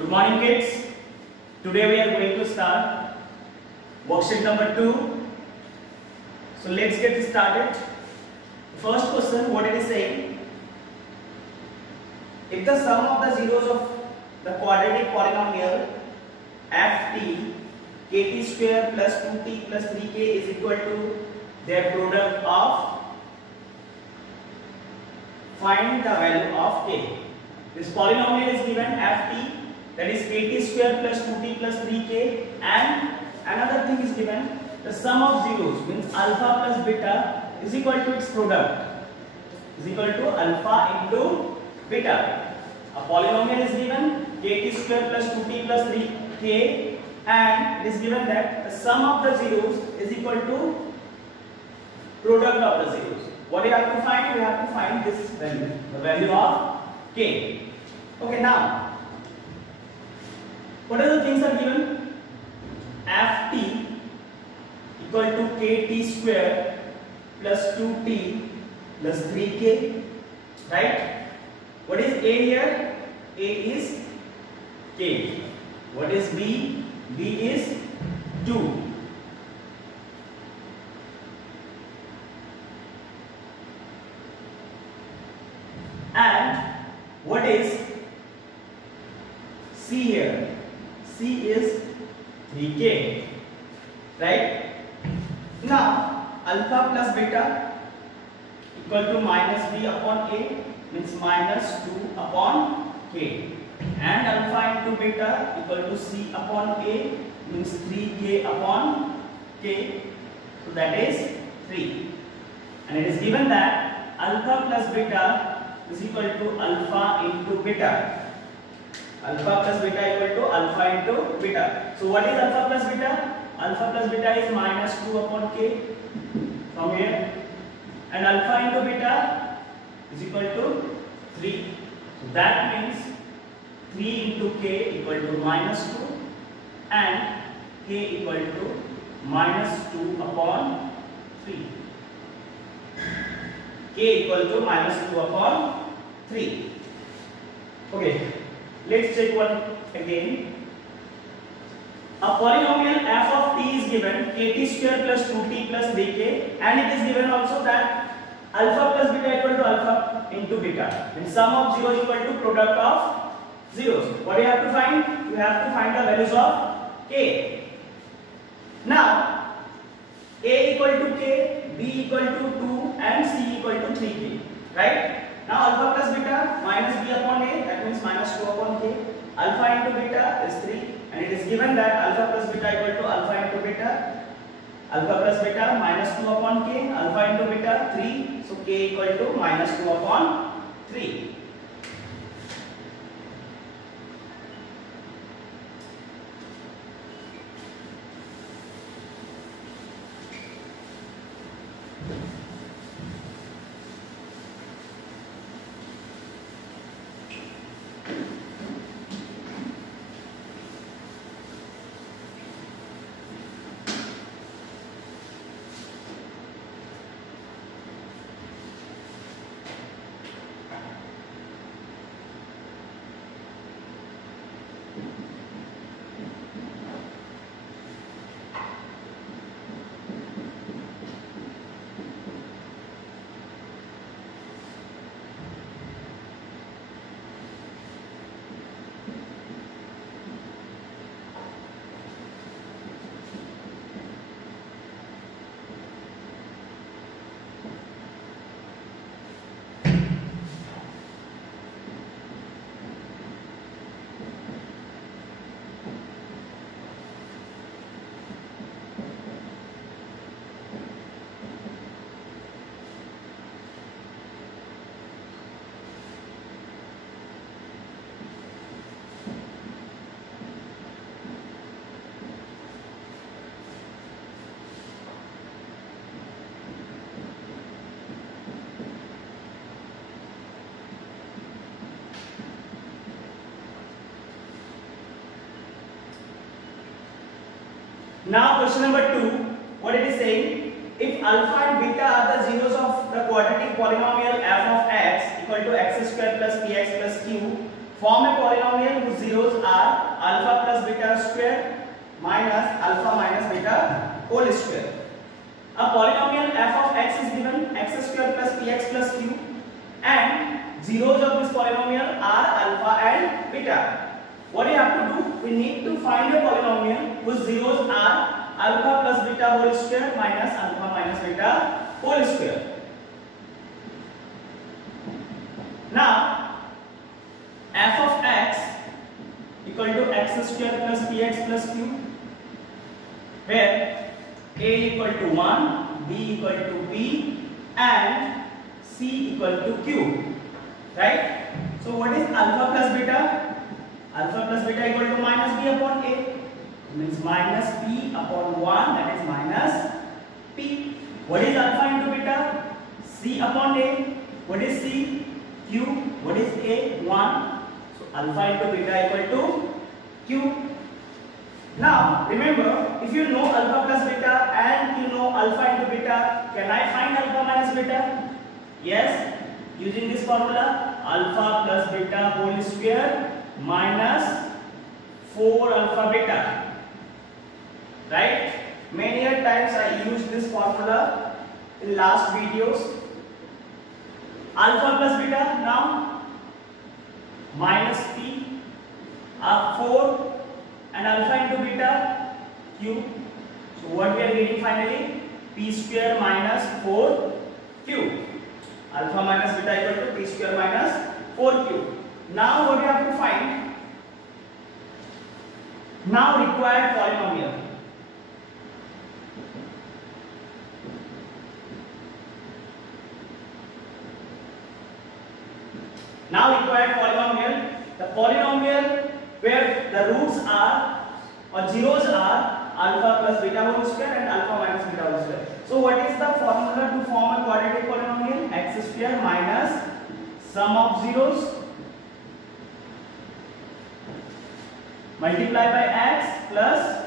Good morning, kids. Today we are going to start worksheet number 2. So let's get started. First question, what it is saying? If the sum of the zeros of the quadratic polynomial ft kt square plus 2t plus 3k is equal to their product of, find the value of k. This polynomial is given ft, that is kt square plus 2t plus 3k, and another thing is given, the sum of zeros means alpha plus beta is equal to its product, is equal to alpha into beta. A polynomial is given kt square plus 2t plus 3k, and it is given that the sum of the zeros is equal to product of the zeros. What you have to find? You have to find this value, the value of k. Okay, now what are the things are given? ft equal to kt square plus 2t plus 3k, right? What is a here? A is k. What is b? B is 2. And what is c here? C is 3k, right? Now alpha plus beta equal to minus b upon a, means minus 2 upon k, and alpha into beta equal to c upon a, means 3k upon k, so that is 3. And it is given that alpha plus beta is equal to alpha into beta. Alpha plus beta equal to alpha into beta. So what is alpha plus beta? Alpha plus beta is minus 2 upon k from here, and alpha into beta is equal to 3. So that means 3 into k equal to minus 2, and k equal to minus 2 upon 3. K equal to minus 2 upon 3. Okay, let's check one again. A polynomial f of t is given kt square plus 2t plus 3k, and it is given also that alpha plus beta equal to alpha into beta, and sum of zeros equal to product of zeros. What do you have to find? You have to find the values of k. Now a equal to k, b equal to 2, and c equal to 3k, right? Now alpha plus beta minus b upon a, that means minus 2 upon k. Alpha into beta is 3, and it is given that alpha plus beta equal to alpha into beta. Alpha plus beta minus 2 upon k, alpha into beta 3, so k equal to minus 2 upon 3. Now question number 2, what it is saying, if alpha and beta are the zeros of the quadratic polynomial f of x equal to x square plus px plus q, form a polynomial whose zeros are alpha plus beta square minus alpha minus beta whole square. A polynomial f of x is given x square plus px plus q, and zeros of this polynomial are alpha and beta. What we have to do? We need to find a polynomial whose zeros are alpha plus beta whole square minus alpha minus beta whole square. Now f of x equal to x square plus px plus q, where a equal to 1, b equal to p, and c equal to q, right? So what is alpha plus beta? Alpha plus beta equal to minus b upon a, means minus p upon 1, that is minus p. What is alpha into beta? C upon a. What is c? Q. What is a? 1. So alpha into beta equal to q. Now remember, if you know alpha plus beta and you know alpha into beta, can I find alpha minus beta? Yes, using this formula, alpha plus beta whole square minus 4 alpha beta, right? Many a times I used this formula in last videos. Alpha plus beta now minus p, 4 and alpha into beta q. So what we are getting finally? P square minus 4q. Alpha minus beta equal to p square minus 4q. Now what we have to find? Now required polynomial. Now required polynomial. The polynomial where the roots are or zeros are alpha plus beta whole square and alpha minus beta whole square. So what is the formula to form a quadratic polynomial? X square minus sum of zeros multiplied by x plus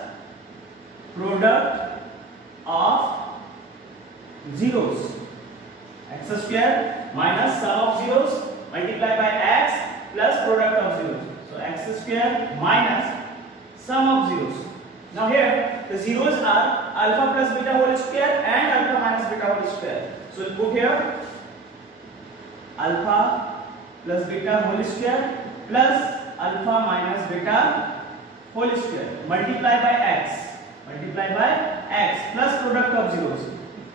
product of zeros. X square minus sum of zeros multiplied by x plus product of zeros. So x square minus sum of zeros. Now here the zeros are alpha plus beta whole square and alpha minus beta whole square. So we'll put here alpha plus beta whole square plus alpha minus beta whole square multiplied by x plus product of zeros.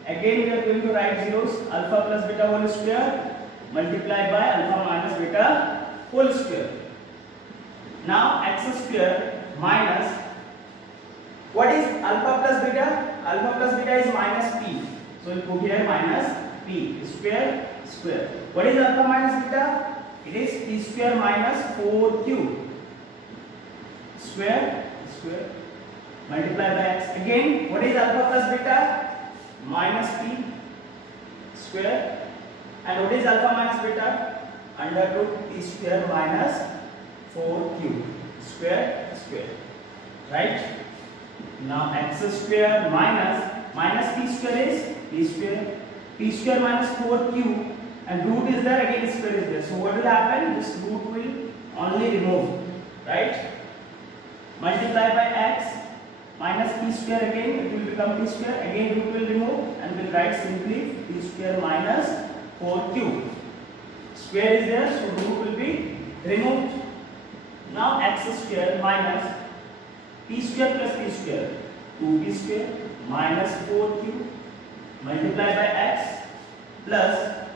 Again we are going to write zeros, alpha plus beta whole square multiplied by alpha minus beta whole square. Now x square minus, what is alpha plus beta? Alpha plus beta is minus p. So we put here minus p square square. What is alpha minus beta? It is p square minus 4q square square multiplied by x. Again, what is alpha plus beta? Minus p square. And what is alpha minus beta? Under root p square minus 4q square square, right? Now x square minus p square is p square minus 4q, and root is there, again square is there. So what will happen? This root will only remove, right? Multiply by x minus p square, again it will become p square, again root will remove, and we'll write simply p square minus 4q. Square is there, so root will be removed. Now x square minus p square plus p square, 2p square minus 4q multiplied by x plus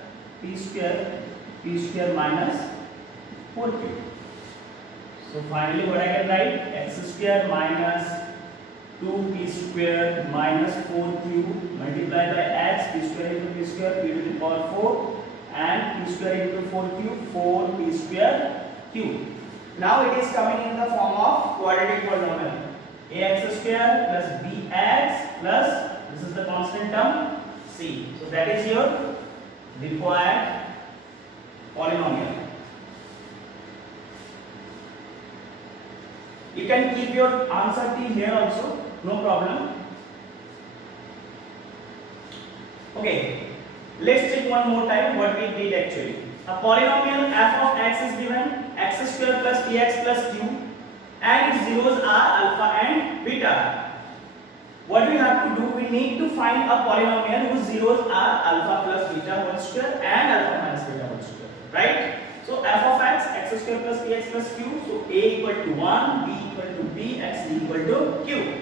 p square minus 4q. So finally what I can write? X square minus 2p square minus 4q multiplied by x, p square into p square, p to the power 4, and p square into 4q, 4p square q. Now it is coming in the form of quadratic polynomial. Ax square plus bx plus, this is the constant term, c. So that is your required polynomial. You can keep your answer t here also, no problem. Okay, let's check one more time what we did actually. A polynomial f of x is given, x square plus px plus q, and its zeros are alpha and beta. What we have to do, we need to find a polynomial whose zeros are alpha plus beta whole square and alpha minus beta whole square, right? So f of x square plus px plus q, so a equal to 1, b equal to b, and c equal to q.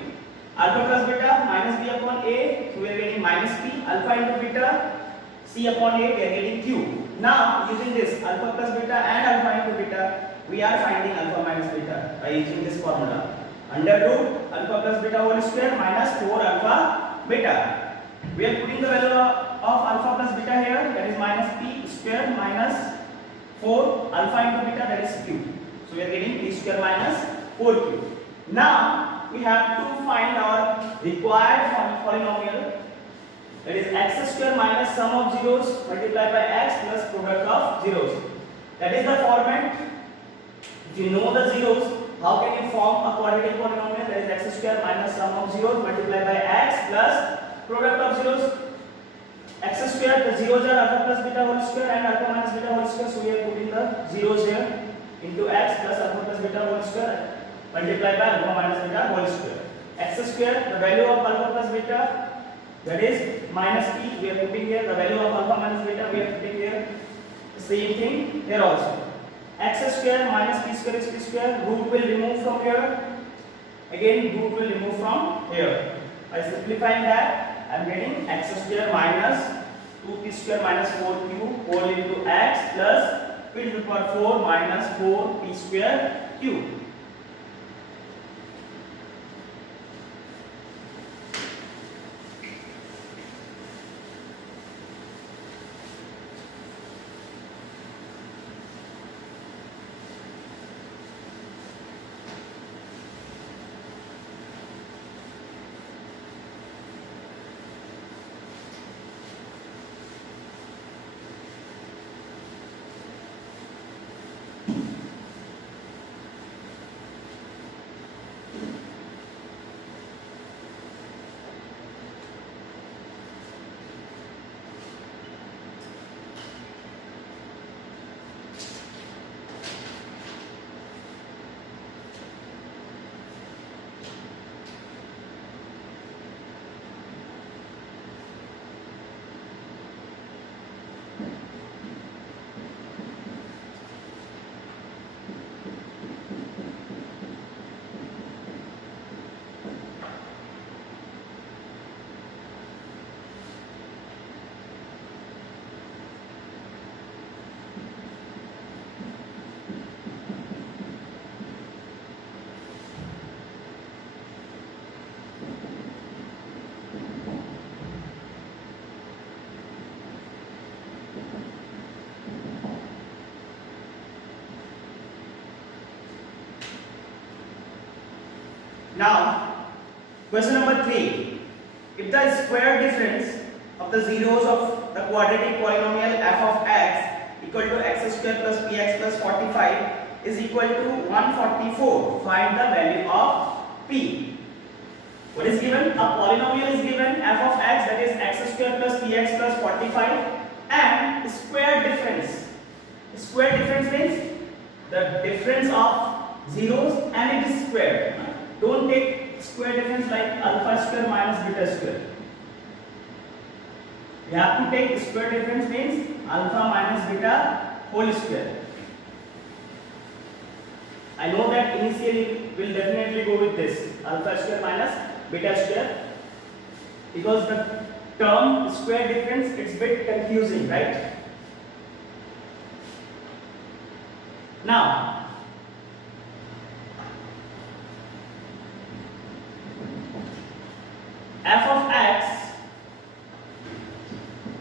Alpha plus beta minus b upon a, so we are getting minus b, alpha into beta, c upon a, we are getting q. Now using this alpha plus beta and alpha into beta, we are finding alpha minus beta by using this formula. Under root alpha plus beta whole square minus 4 alpha beta. We are putting the value of alpha plus beta here, that is minus p square minus 4 alpha into beta, that is q. So we are getting p square minus 4q. Now we have to find our required polynomial, that is x square minus sum of zeros multiplied by x plus product of zeros. That is the format. If you know the zeros, how can you form a quadratic polynomial? That is x square minus sum of zeros multiplied by x plus product of zeros. X square, the zeros are alpha plus beta whole square and alpha minus beta whole square, so we are putting the zeros here into x plus alpha plus beta whole square multiplied by alpha minus beta whole square. X square, the value of alpha plus beta, that is minus p, we are putting here. The value of alpha minus beta, we are putting here. The same thing here also. X square minus p square is p square. Root will remove from here. Again, root will remove from here. By simplifying that, I am getting x square minus 2p square minus 4q whole into x plus p to the power 4 minus 4p square q. Now, question number 3. If the square difference of the zeros of the quadratic polynomial f of x equal to x square plus px plus 45 is equal to 144, find the value of p. What is given? A polynomial is given f of x, that is x square plus px plus 45, and square difference. Square difference means the difference of zeros and it is squared. Don't take square difference like alpha square minus beta square. You have to take square difference means alpha minus beta whole square. I know that initially we will definitely go with this alpha square minus beta square, because the term square difference, it's a bit confusing, right? Now, f of x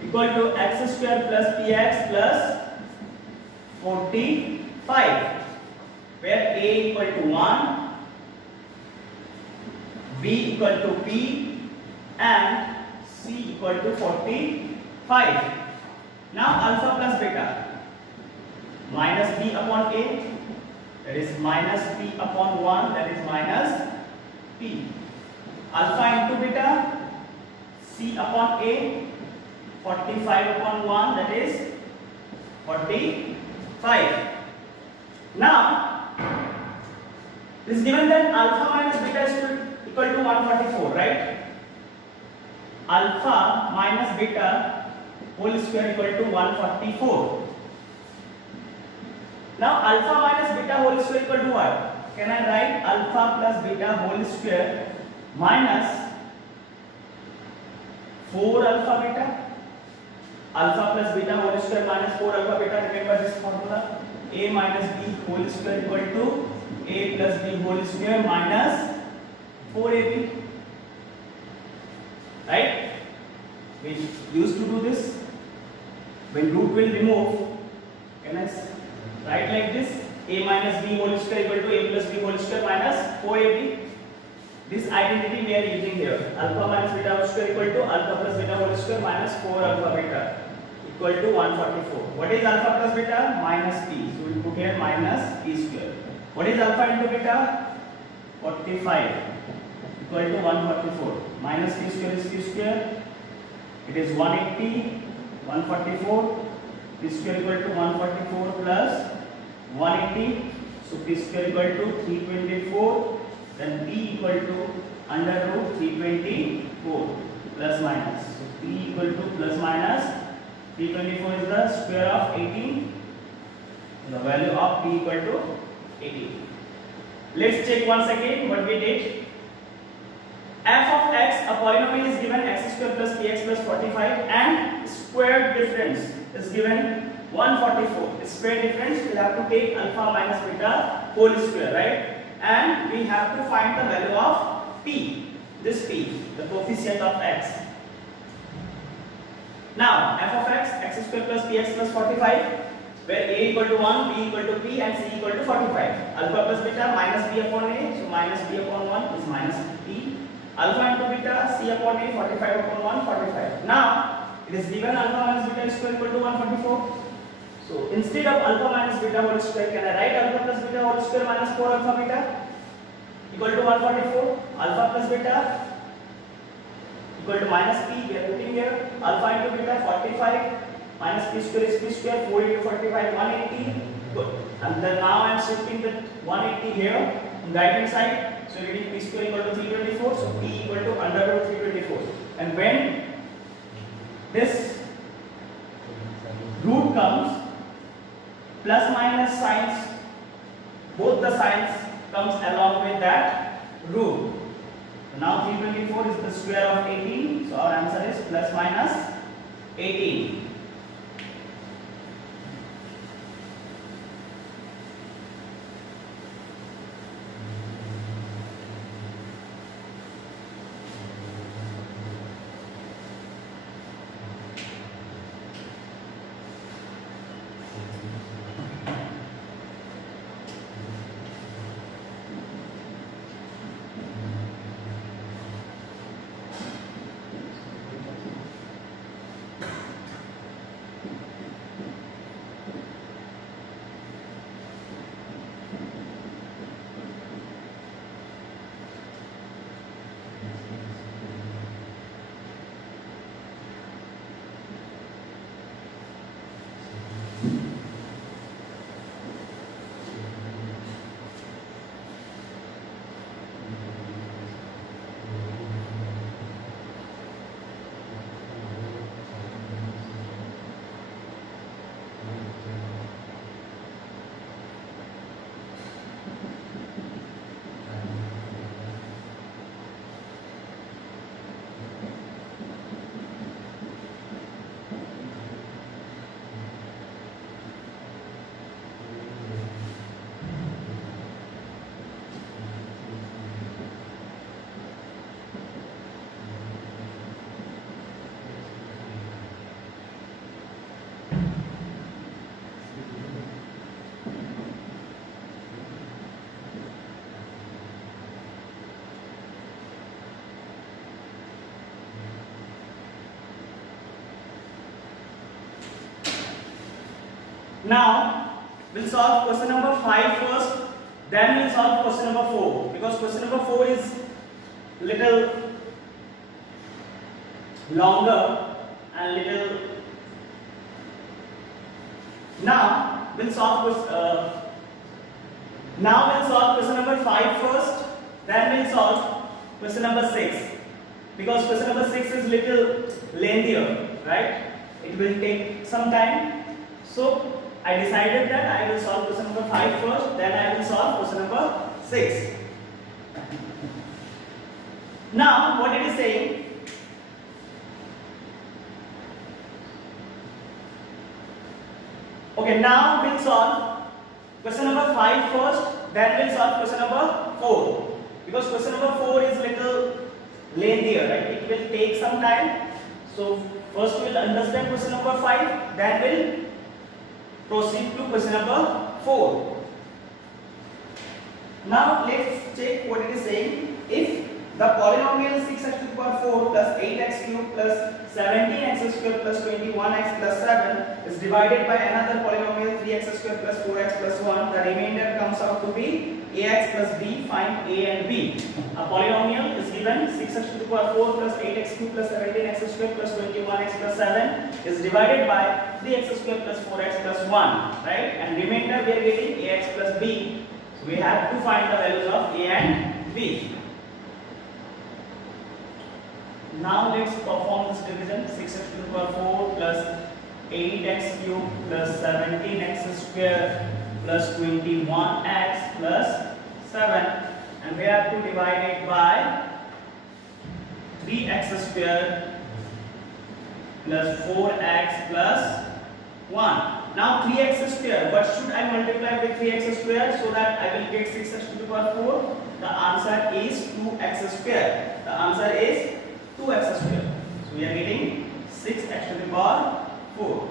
equal to x square plus px plus 45, where a equal to 1, b equal to p, and c equal to 45. Now alpha plus beta, minus b upon a, that is minus p upon 1, that is minus p. Alpha into beta, c upon a, 45 upon 1, that is 45. Now, It is given that alpha minus beta is equal to 144, right? Alpha minus beta whole square equal to 144. Now alpha minus beta whole square equal to what? Can I write alpha plus beta whole square minus 4 alpha beta? Alpha plus beta whole square minus 4 alpha beta. Remember this formula: a minus b whole square equal to a plus b whole square minus 4ab. Right? We used to do this. When root will remove, can I write like this: a minus b whole square equal to a plus b whole square minus 4ab. This identity we are using here: alpha minus beta whole square equal to alpha plus beta whole square minus 4 alpha beta equal to 144. What is alpha plus beta? Minus p. So we put here minus p square. What is alpha into beta? 45 equal to 144. Minus p square is p square. It is 180, 144. P square equal to 144 plus 180. So p square equal to 324. Then p equal to under root 324 plus minus. So p equal to plus minus 324 is the square of 18. The value of p equal to 18. Let's check once again what we did. F of x, a polynomial, is given x square plus px plus 45 and square difference is given 144. Square difference we'll have to take alpha minus beta whole square, right? And we have to find the value of p, this p, the coefficient of x. Now f of x, x square plus px plus 45, where a equal to 1, b equal to p and c equal to 45. Alpha plus beta minus b upon a, so minus b upon 1 is minus p. Alpha into beta, c upon a, 45 upon 1, 45. Now it is given alpha minus beta square equal to 144. So instead of alpha minus beta whole square, can I write alpha plus beta whole square minus 4 alpha beta equal to 144? Alpha plus beta equal to minus p, we are putting here alpha into beta 45 minus p square is p square, 4 into 45 180. Good. And then now I am shifting the 180 here on the right hand side. So getting p square equal to 324. So p equal to under root 324. And when this root comes, plus minus signs, both the signs comes along with that root. So now 324 is the square of 18. So our answer is plus minus 18. Now we'll solve question number 5 first, then we'll solve question number 4, because question number 4 is little longer and little. Now we'll solve question number 5 first. then we'll solve question number 6, because question number 6 is little lengthier, right? It will take some time. So I decided that I will solve question number 5 first, then I will solve question number 6. Now what it is saying, okay, now we'll solve question number 5 first, then we'll solve question number 4, because question number 4 is little lengthier, right? It will take some time. So first we'll understand question number 5, then we'll proceed to question number 4. Now let's check what it is saying. If the polynomial 6x to the power 4 plus 8x cubed plus 17x squared plus 21x plus 7 is divided by another polynomial 3x squared plus 4x plus 1, the remainder comes out to be ax plus b. Find a and b. A polynomial is given 6x to the power 4 plus 8x cubed plus 17x squared plus 21x plus 7 is divided by 3x squared plus 4x plus 1, right? And remainder we are getting ax plus b. So we have to find the values of a and b. Now let's perform this division. 6x to the power 4 plus 8x cubed plus 17x squared plus 21x plus 7, and we have to divide it by 3x squared plus 4x plus 1. Now 3x squared, what should I multiply with 3x squared so that I will get 6x to the power 4? The answer is 2x squared. The answer is 2x squared. So we are getting 6x to the power 4.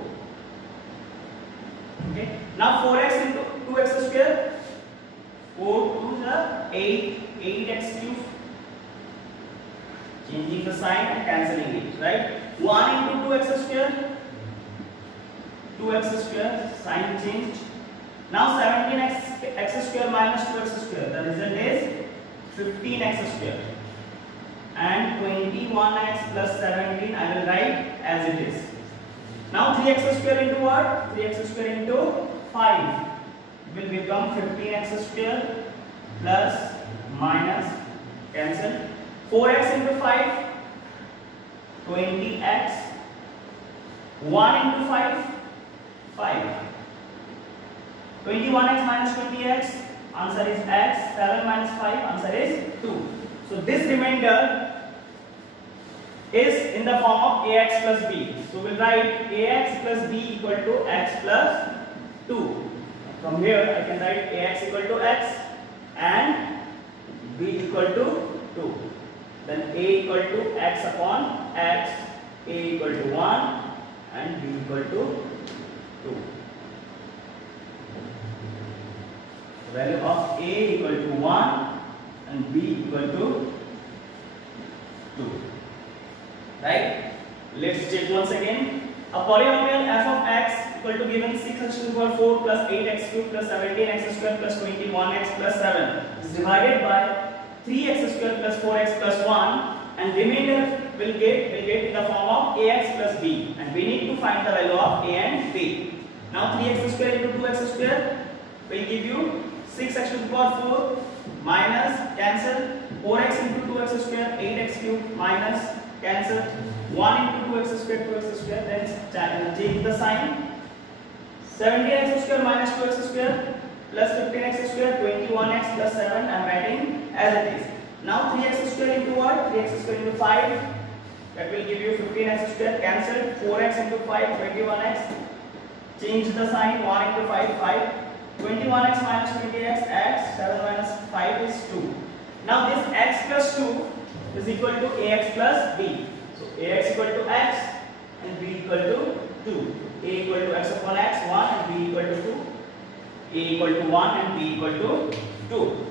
Okay. Now 4x into 2x squared. 4 to the 8, 8x cubed. Changing the sign and cancelling it, right? 1 into 2x squared. 2x squared, sign changed. Now 17x squared minus 2x squared. The result is 15x squared. And 21x plus 17 I will write as it is. Now 3x squared into what? 3x squared into 5 will become 15x squared plus minus cancel. 4x into 5, 20x. 1 into 5, 5. 21x minus 20x, answer is x. 7 minus 5, answer is 2. So this remainder is in the form of ax plus b. So we'll write ax plus b equal to x plus 2. From here I can write ax equal to x and b equal to 2. Then a equal to x upon x, a equal to 1 and b equal to 2. The value of a equal to 1 and b equal to 2. Right? Let's check once again. A polynomial f of x equal to given 6x to the power 4 plus 8x cubed plus 17x squared plus 21x plus 7 is divided by 3x squared plus 4x plus 1, and remainder will get in the form of ax plus b, and we need to find the value of a and b. Now 3x squared into 2x squared will give you 6x to the power 4 minus cancel 4x into 2x squared, 8x cubed minus cancel 1 into 2x squared, then change the sign. 17x squared minus 2x squared plus 15x squared, 21x plus 7 I am writing as it is. Now 3x squared into what? 3x squared into 5, that will give you 15x squared, cancel 4x into 5, 21x, change the sign, 1 into 5, 5, 21x minus 20x, x, 7 minus 5 is 2. Now this x plus 2 is equal to ax plus b. So ax equal to x and b equal to 2. A equal to x upon x, 1 and b equal to 2. A equal to 1 and b equal to 2.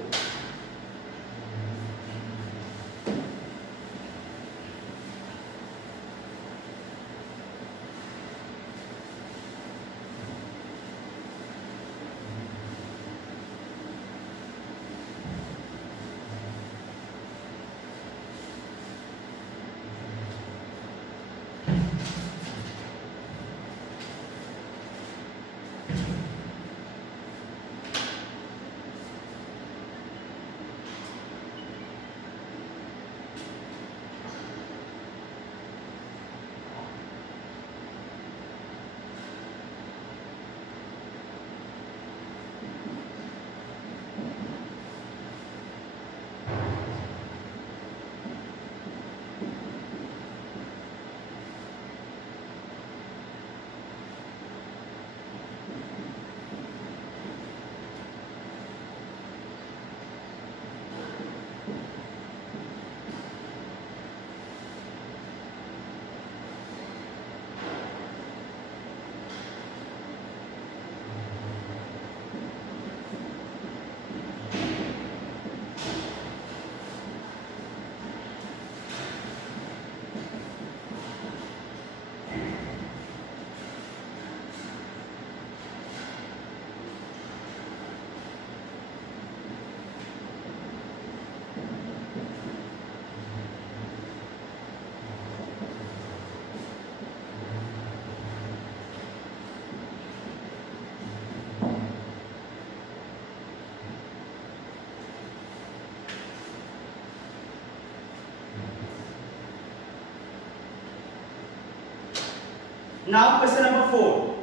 Now question number 4.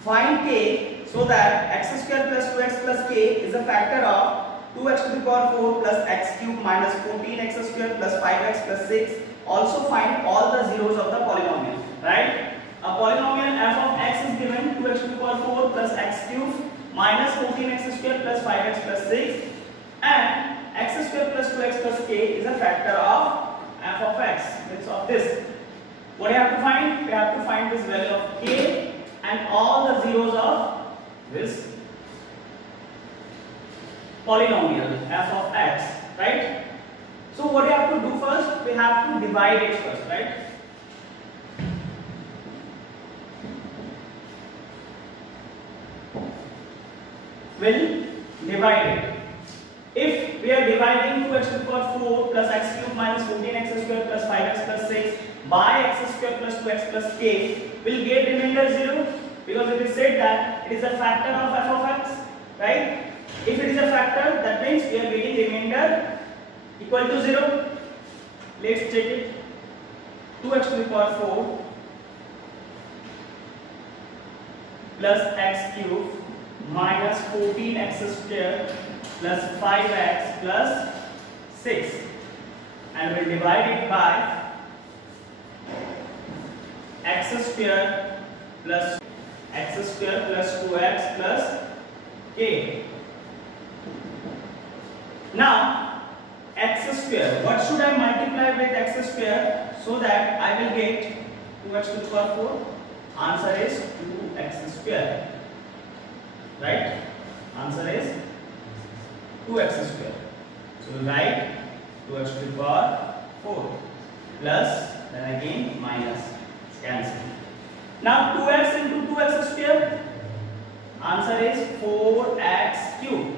Find k so that x square plus 2x plus k is a factor of 2x to the power 4 plus x cube minus 14x square plus 5x plus 6. Also find all the zeros of the polynomial. Right? A polynomial f of x is given 2x to the power 4 plus x cube minus 14x square plus 5x plus 6, and x square plus 2x plus k is a factor of f of x. It's of this. What do you have to find? We have to find this value of k and all the zeros of this polynomial f of x, right? So what do you have to do first? We have to divide it first, right? We'll divide it. If we are dividing 2x to the power 4 plus x cube minus 14x square plus 5x plus 6 by x square plus 2x plus k, will get remainder 0, because it is said that it is a factor of f of x, right? If it is a factor, that means we are getting remainder equal to 0. Let's check it. 2x to the power 4 plus x cube minus 14x square plus 5x plus 6, and we'll divide it by x square plus 2x plus k. Now x square, what should I multiply with x square so that I will get 2x to the power 4? Answer is 2x square. Right? Answer is 2x square. So we write 2x to the power 4 plus, then again minus, cancel. Now 2x into 2x square, answer is 4x cube.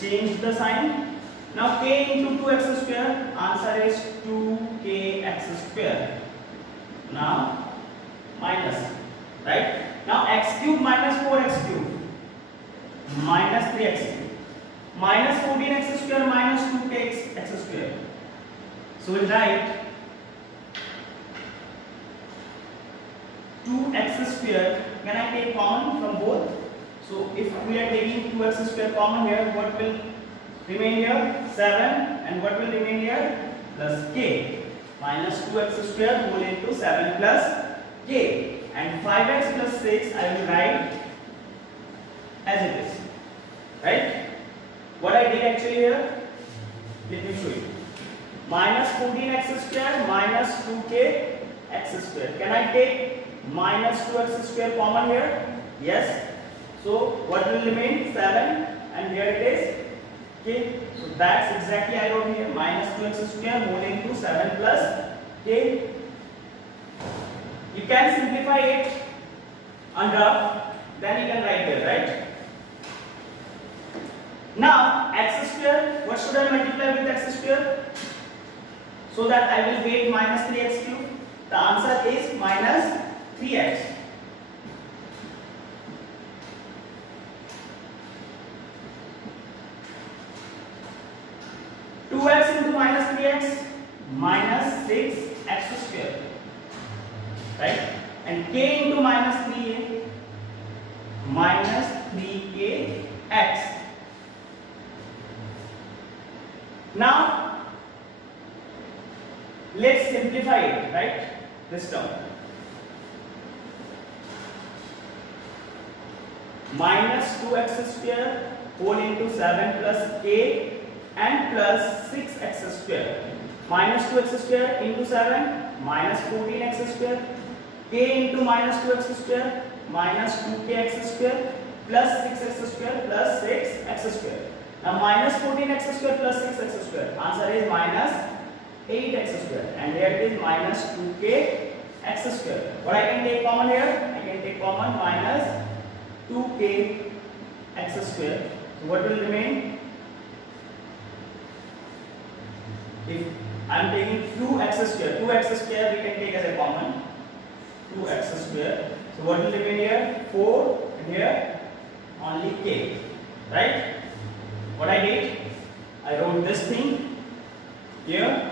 Change the sign. Now k into 2x square, answer is 2kx square. Now minus, right? Now x cube minus 4x cube minus 3x cube minus 14x square minus 2kx square. So we'll write 2x square. Can I take common from both? So if we are taking 2x square common here, what will remain here? 7, and what will remain here? Plus k minus 2x square whole into 7 plus k. And 5x plus 6 I will write as it is, right? What I did actually here, let me show you. Minus 14x square minus 2k x square. Can I take minus 2x square common here? Yes. So what will remain? 7, and here it is k. So that's exactly I wrote here, minus 2x square whole into 7 plus k. You can simplify it on rough, then you can write there, right? Now x square, what should I multiply with x square so that I will get minus 3x cube? The answer is minus 3x. Into minus 3x minus 6x square, right? And k into minus 3a minus 3kx. Now let's simplify it, right? This term. Minus 2x square whole into 7 plus k and plus 6x square. Minus 2x square into 7 minus 14x square, k into minus 2x square minus 2kx square plus 6x square plus 6x square. Now minus 14x square plus 6x square, answer is minus 8x square, and here it is minus 2kx square. What I can take common here? I can take common minus 2kx square. So what will remain? If I am taking 2x square we can take as a common 2x square. So what will remain here? 4, and here only k, right? What I did, I wrote this thing here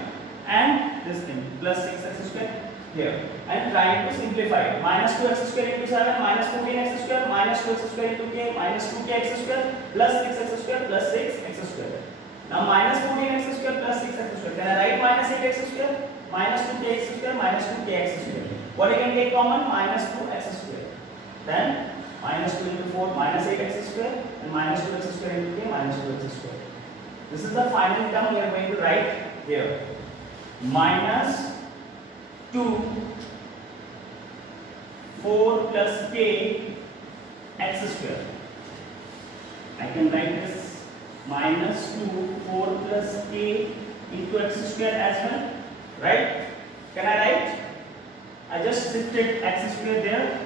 and this thing plus 6x square. here and trying to simplify it. Minus 2x square into 7 minus 14x square minus 2x square into k minus 2kx square plus 6x square plus 6x square. Now minus 14x square plus 6x square. Can I write minus 8x square minus 2kx square minus 2kx square? What I can take common? Minus 2x square. Then minus 2 into 4 minus 8x square and minus 2x square into k minus 2x square. This is the final term we are going to write here. Minus 2 4 plus k x square. I can write this minus 2 4 plus k into x square as well, right? Can I write? I just shifted x square there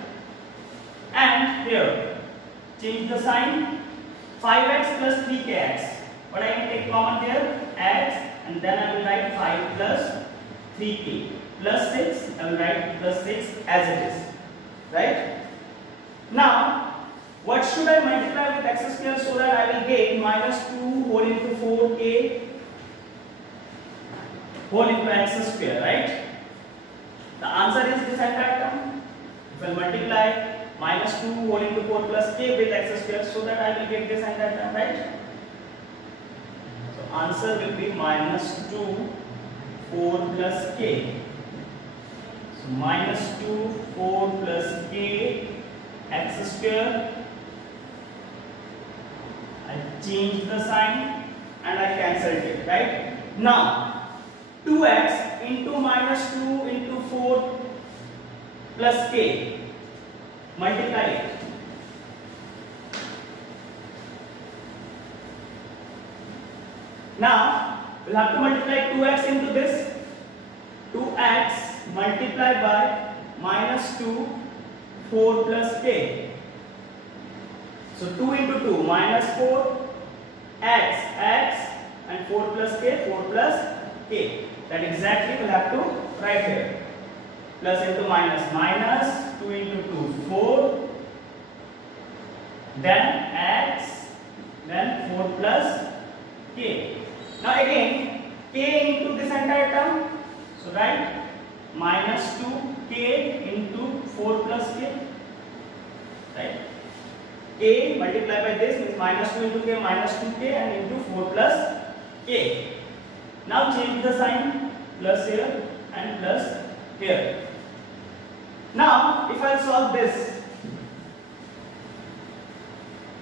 and here change the sign. 5x plus 3kx. What I can take common there? X, and then I will write 5 plus 3k plus 6. I will write plus 6 as it is, right? Now what should I multiply with x square so that I will get minus 2 whole into 4k whole into x square, right? The answer is this entire term. If I multiply minus 2 whole into 4 plus k with x square so that I will get this entire term, right? So answer will be minus 2 4 plus k. So minus 2 4 plus k x square. I change the sign and I cancelled it, right? Now 2x into minus 2 into 4 plus k. Multiply it. Now we'll have to multiply 2x into this. 2x multiplied by minus 2 4 plus k. So 2 into 2 minus 4 x and 4 plus k 4 plus k. That exactly we'll have to write here. Plus into minus minus 2 into 2 4 then x then 4 plus k. Now again k into this entire term. So write minus 2k into 4 plus k. Right. K multiplied by this means minus 2 into k minus 2k and into 4 plus k. Now change the sign, plus here and plus here. Now if I solve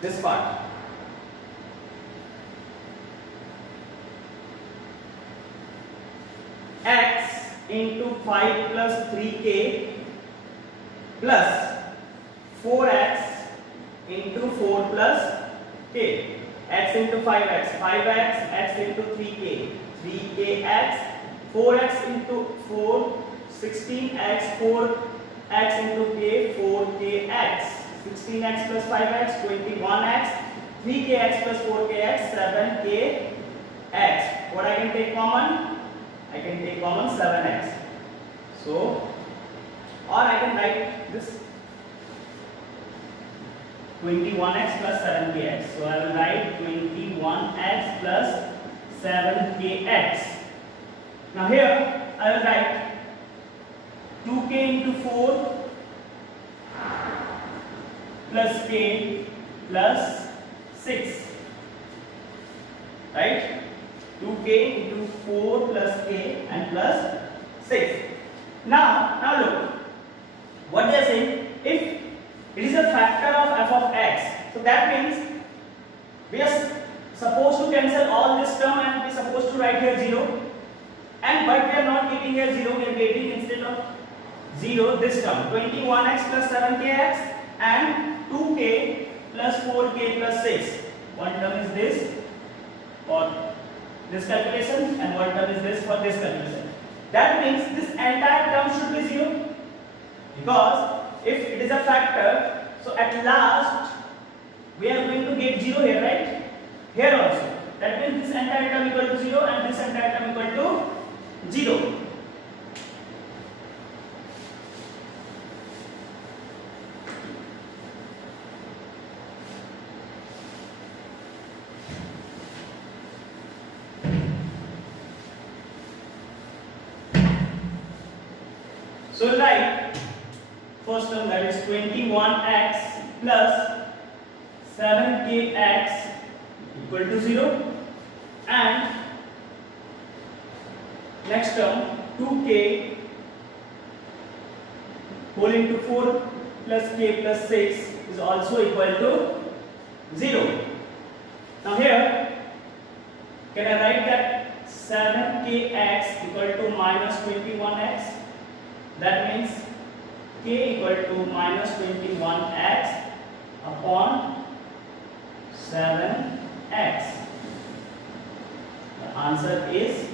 this part, x into 5 plus 3k plus 4x into 4 plus k. X into 5x, 5x, x into 3k, 3kx, 4x into 4, 16x, 4x into k, 4kx, 16x plus 5x, 21x, 3kx plus 4kx, 7kx. What I can take common? I can take common 7x. So, or I can write this 21x plus 7kx. So I will write 21x plus 7kx. Now here I will write 2k into 4 plus k plus 6. Right? 2k into 4 plus k and plus 6. Now look. What they are saying, if it is a factor of f of x, so that means we are supposed to cancel all this term and we are supposed to write here 0. But we are not getting here 0, we are getting instead of 0 this term 21x plus 7kx and 2k plus 4k plus 6. One term is this for this calculation and one term is this for this calculation. That means this entire term should be 0, because if it is a factor, so at last we are going to get 0 here, right? Here also. That means this entire term equal to 0 and this entire term equal to 0. So write first term, that is 21x plus 7kx equal to 0, and next term 2k whole into 4 plus k plus 6 is also equal to 0. Now here, can I write that 7kx equal to minus 21x? That means k equal to minus 21x upon 7x. The answer is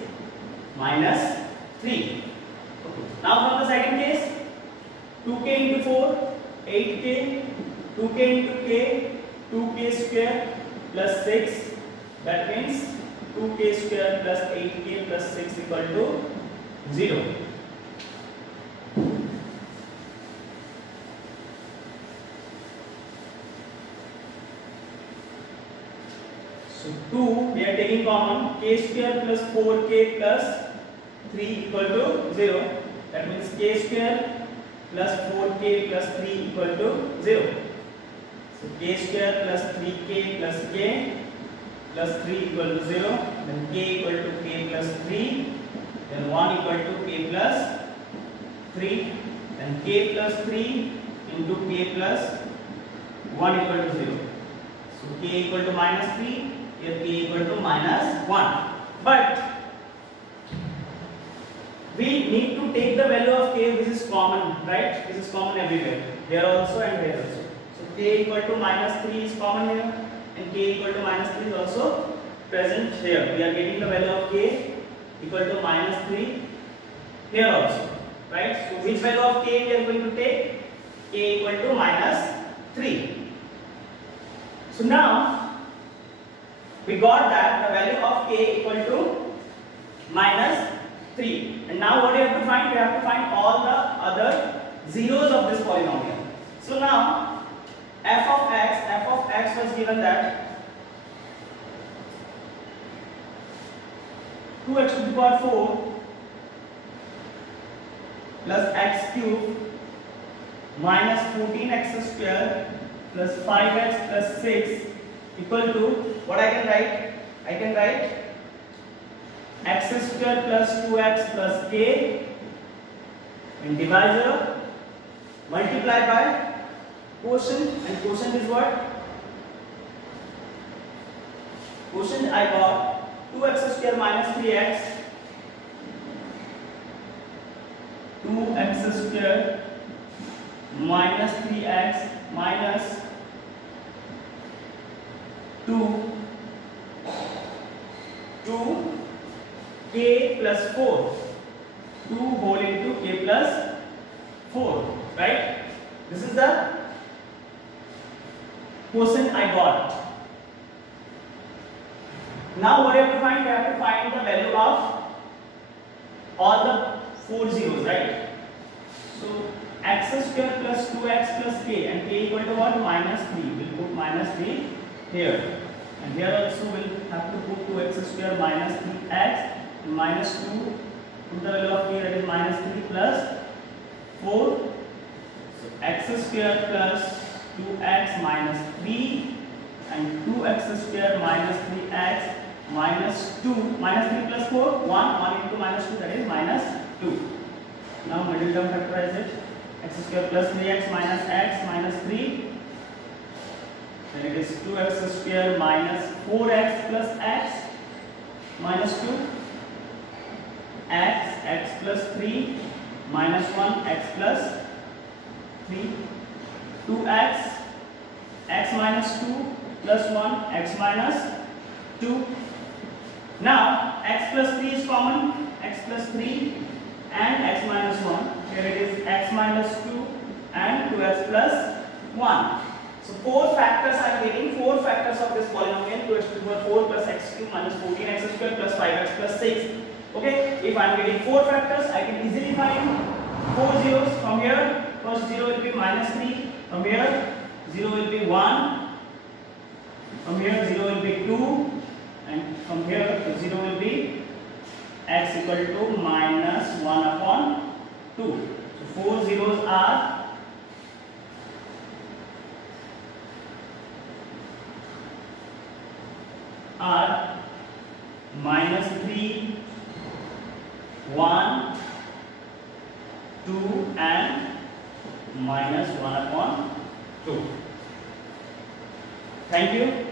minus 3. Now from the second case, 2k into 4, 8k, 2k into k, 2k square plus 6. That means 2k square plus 8k plus 6 equal to 0. So 2 we are taking common, k square plus 4k plus 3 equal to 0. That means k square plus 4k plus 3 equal to 0. So k square plus 3k plus k plus 3 equal to 0. Then k equal to k plus 3. Then 1 equal to k plus 3. Then k plus 3 into k plus 1 equal to 0. So k equal to minus 3. Here k equal to minus 1. But we need to take the value of k which is common, right? This is common everywhere, here also and here also. So k equal to minus 3 is common here, and k equal to minus 3 is also present here. We are getting the value of k equal to minus 3 here also, right? So which value of k we are going to take? K equal to minus 3. So now we got that the value of k equal to minus 3. And now what do you have to find? We have to find all the other zeros of this polynomial. So now f of x was given that 2x to the power 4 plus x cube minus 14x square plus 5x plus 6 equal to, what I can write? I can write x square plus 2x plus k in divisor multiplied by quotient, and quotient is what? Quotient I got 2x square minus 3x, 2x square minus 3x minus 2 k plus 4, 2 whole into k plus 4, right? This is the quotient I got. Now what do you have to find? We have to find the value of all the 4 zeros, right? So x square plus 2x plus k, and k equal to what? Minus 3. We'll put minus 3 here, and here also we'll have to put 2x square minus 3x minus 2, put the value of k, that is minus 3 plus 4. So x square plus 2x minus 3 and 2x square minus 3x minus 2, minus 3 plus 4, 1 into minus 2, that is minus 2. Now middle term factorize it, x square plus 3x minus x minus 3, then it is 2x square minus 4x plus x minus 2, x plus 3 minus 1 x plus 3, 2x x minus 2 plus 1 x minus 2. Now x plus 3 is common, x plus 3 and x minus 1. Here it is x minus 2 and 2x plus 1. So 4 factors I am getting, 4 factors of this polynomial, 2x to the power 4 plus x cube minus 14x square plus 5x plus 6. Okay, if I am getting 4 factors, I can easily find 4 zeros. From here, first 0 will be minus 3, from here 0 will be 1, from here 0 will be 2, and from here 0 will be x equal to minus 1 upon 2. So 4 zeros are -3, 1, 2 and -1/2. Thank you.